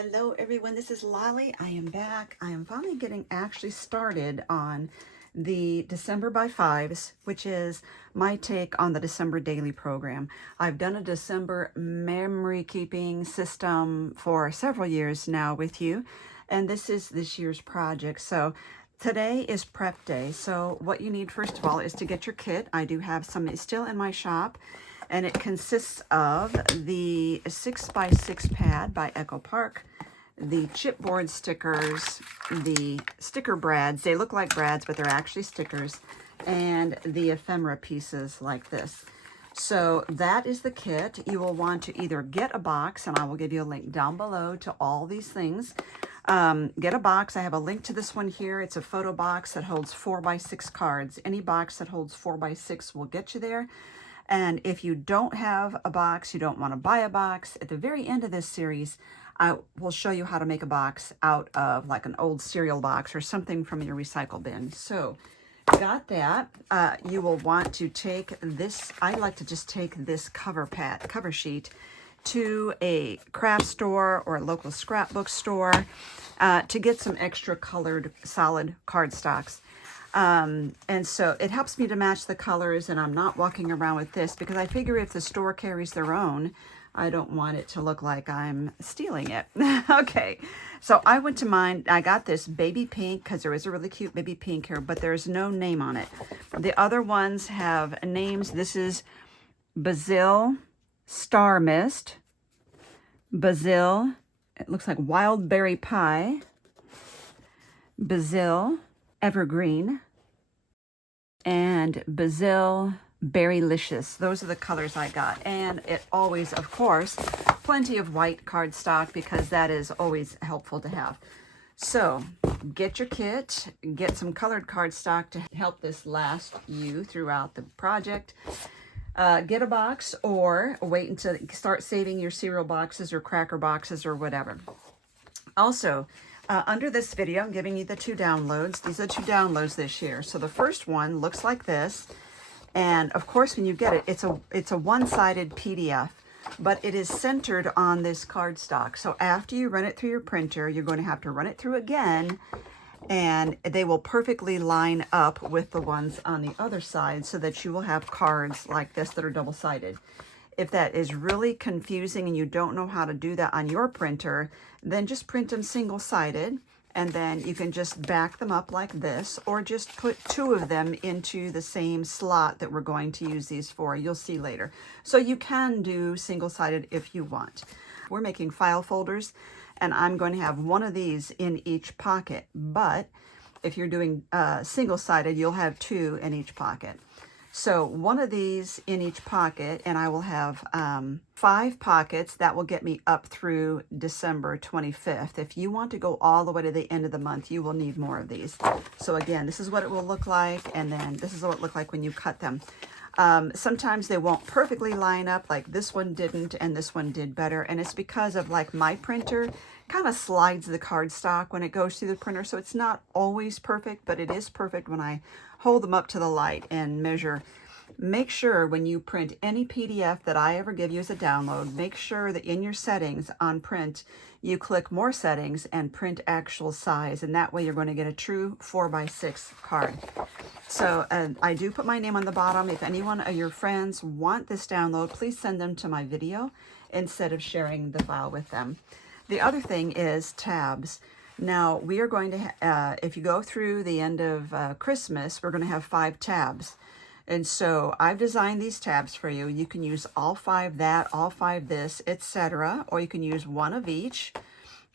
Hello everyone, this is Lolly. I am back. I am finally getting actually started on the December by Fives, which is my take on the December daily program. I've done a December memory keeping system for several years now with you, and this is this year's project. So today is prep day. So what you need first of all is to get your kit. I do have some still in my shop. And it consists of the 6x6 pad by Echo Park, the chipboard stickers, the sticker brads. They look like brads, but they're actually stickers, and the ephemera pieces like this. So that is the kit. You will want to either get a box, and I will give you a link down below to all these things. Get a box. I have a link to this one here. It's a photo box that holds 4x6 cards. Any box that holds 4x6 will get you there. And if you don't have a box, you don't want to buy a box, at the very end of this series, I will show you how to make a box out of like an old cereal box or something from your recycle bin. So got that. You will want to take this. I like to just take this cover sheet to a craft store or a local scrapbook store to get some extra colored solid cardstocks. And so it helps me to match the colors, and I'm not walking around with this because I figure if the store carries their own, I don't want it to look like I'm stealing it. Okay, so I went to mine. I got this baby pink because there is a really cute baby pink here, but there's no name on it. The other ones have names. This is Basil Star Mist, Basil, it looks like Wild Berry Pie, Basil Evergreen, and Basil Berrylicious. Those are the colors I got. And it always, of course, plenty of white cardstock because that is always helpful to have. So get your kit, get some colored cardstock to help this last you throughout the project. Get a box or wait until you start saving your cereal boxes or cracker boxes or whatever. Also, under this video, I'm giving you the 2 downloads. These are 2 downloads this year. So the first one looks like this. And of course, when you get it, it's a one-sided PDF, but it is centered on this cardstock. So after you run it through your printer, you're going to have to run it through again, and they will perfectly line up with the ones on the other side so that you will have cards like this that are double-sided. If that is really confusing and you don't know how to do that on your printer, then just print them single-sided, and then you can just back them up like this, or just put 2 of them into the same slot that we're going to use these for. You'll see later. So you can do single-sided if you want. We're making file folders, and I'm going to have 1 of these in each pocket, but if you're doing single-sided, you'll have 2 in each pocket. So 1 of these in each pocket, and I will have 5 pockets. That will get me up through December 25th. If you want to go all the way to the end of the month, you will need more of these. So again, this is what it will look like, and then this is what it looked like when you cut them. Sometimes they won't perfectly line up, like this one didn't and this one did better, and it's because of like my printer kind of slides the cardstock when it goes through the printer, so it's not always perfect, but it is perfect when I hold them up to the light and measure. Make sure when you print any PDF that I ever give you as a download, make sure that in your settings on print, you click more settings and print actual size, and that way you're going to get a true 4x6 card. So I do put my name on the bottom. If anyone of your friends want this download, please send them to my video instead of sharing the file with them. The other thing is tabs. Now, we are going to, if you go through the end of Christmas, we're going to have 5 tabs. And so I've designed these tabs for you. You can use all 5 that, all 5 this, etc. Or you can use 1 of each.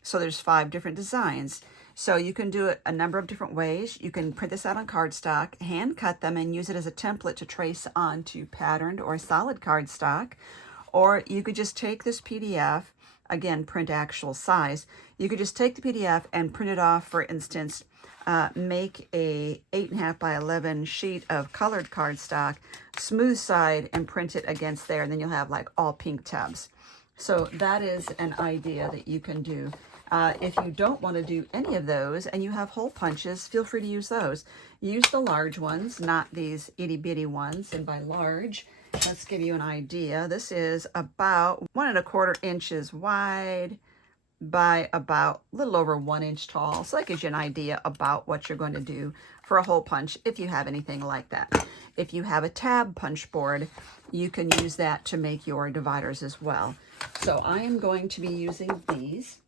So there's 5 different designs. So you can do it a number of different ways. You can print this out on cardstock, hand cut them, and use it as a template to trace onto patterned or solid cardstock. Or you could just take this PDF, again, print actual size. You could just take the PDF and print it off, for instance, make a 8.5 by 11 sheet of colored cardstock, smooth side, and print it against there, and then you'll have like all pink tabs. So that is an idea that you can do. If you don't want to do any of those and you have hole punches, feel free to use those. Use the large ones, not these itty bitty ones. And by large, let's give you an idea. This is about 1 1/4 inches wide by about a little over 1 inch tall. So that gives you an idea about what you're going to do for a hole punch if you have anything like that. If you have a tab punch board, you can use that to make your dividers as well. So I am going to be using these.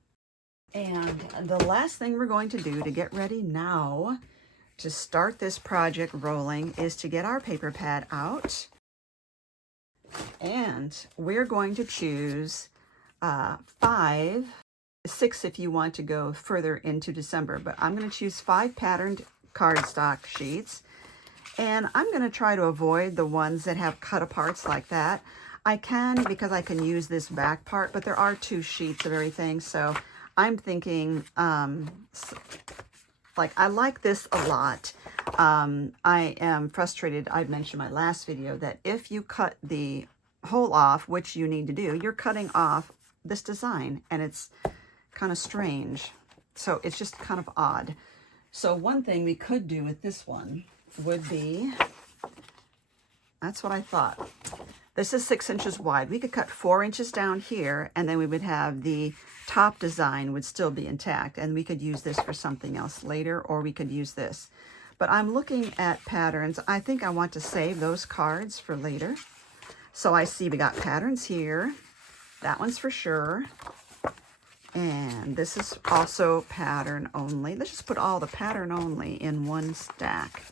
And the last thing we're going to do to get ready now to start this project rolling is to get our paper pad out. And we're going to choose 5, 6 if you want to go further into December, but I'm going to choose 5 patterned cardstock sheets. And I'm going to try to avoid the ones that have cut aparts like that. I can because I can use this back part, but there are 2 sheets of everything. So I'm thinking, like, I like this a lot. I am frustrated. I mentioned in my last video that if you cut the hole off, which you need to do, you're cutting off this design, and it's kind of strange. So it's just kind of odd. So one thing we could do with this one would be, that's what I thought. This is 6 inches wide. We could cut 4 inches down here, and then we would have the top design would still be intact, and we could use this for something else later, or we could use this. But I'm looking at patterns. I think I want to save those cards for later. So I see we got patterns here. That one's for sure. And this is also pattern only. Let's just put all the pattern only in one stack.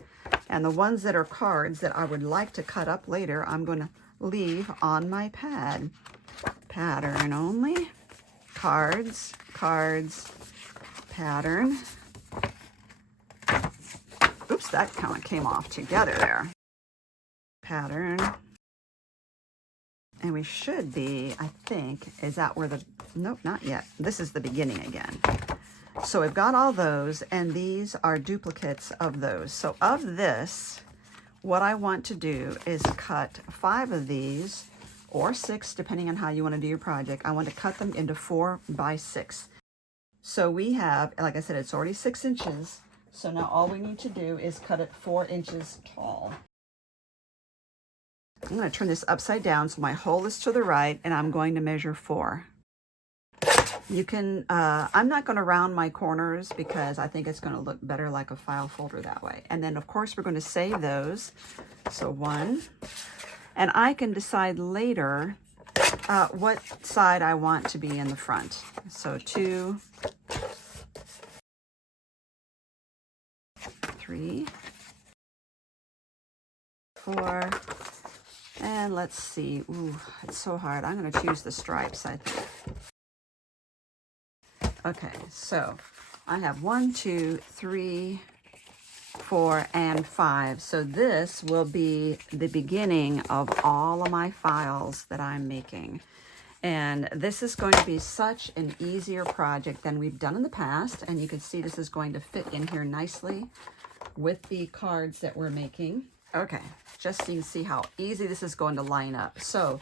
And the ones that are cards that I would like to cut up later, I'm going to leave on my pad. Pattern only. Cards, cards, pattern. Oops, that kind of came off together there. Pattern. And we should be, I think, is that where the, nope, not yet. This is the beginning again. So we've got all those, and these are duplicates of those. So of this, what I want to do is cut 5 of these, or 6, depending on how you want to do your project. I want to cut them into 4 by 6. So we have, like I said, it's already 6 inches. So now all we need to do is cut it 4 inches tall. I'm going to turn this upside down so my hole is to the right, and I'm going to measure 4. You can, I'm not going to round my corners because I think it's going to look better like a file folder that way. And then, of course, we're going to save those. So 1. And I can decide later what side I want to be in the front. So 2, 3, 4, and let's see. Ooh, it's so hard. I'm going to choose the stripes, I think. Okay, so I have 1, 2, 3, 4, and 5. So this will be the beginning of all of my files that I'm making. And this is going to be such an easier project than we've done in the past. And you can see this is going to fit in here nicely with the cards that we're making. Okay, just so you can see how easy this is going to line up. So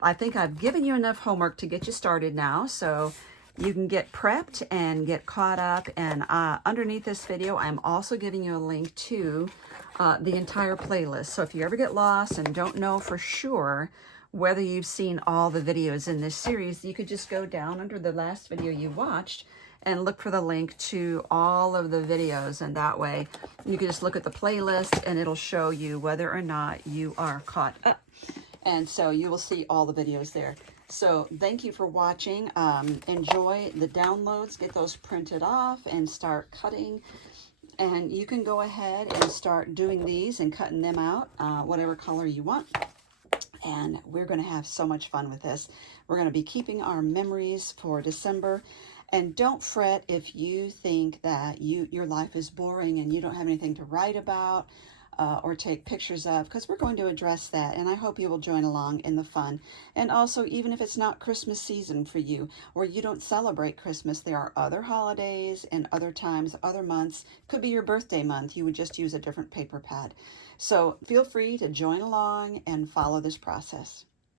I think I've given you enough homework to get you started now. So you can get prepped and get caught up. And underneath this video, I'm also giving you a link to the entire playlist. So if you ever get lost and don't know for sure whether you've seen all the videos in this series, you could just go down under the last video you watched and look for the link to all of the videos. And that way you can just look at the playlist and it'll show you whether or not you are caught up. And so you will see all the videos there. So thank you for watching. Enjoy the downloads, get those printed off and start cutting. And you can go ahead and start doing these and cutting them out, whatever color you want. And we're going to have so much fun with this. We're going to be keeping our memories for December. And don't fret if you think that your life is boring and you don't have anything to write about or take pictures of, because we're going to address that. And I hope you will join along in the fun. And also, even if it's not Christmas season for you, or you don't celebrate Christmas, there are other holidays and other times, other months. Could be your birthday month. You would just use a different paper pad. So feel free to join along and follow this process.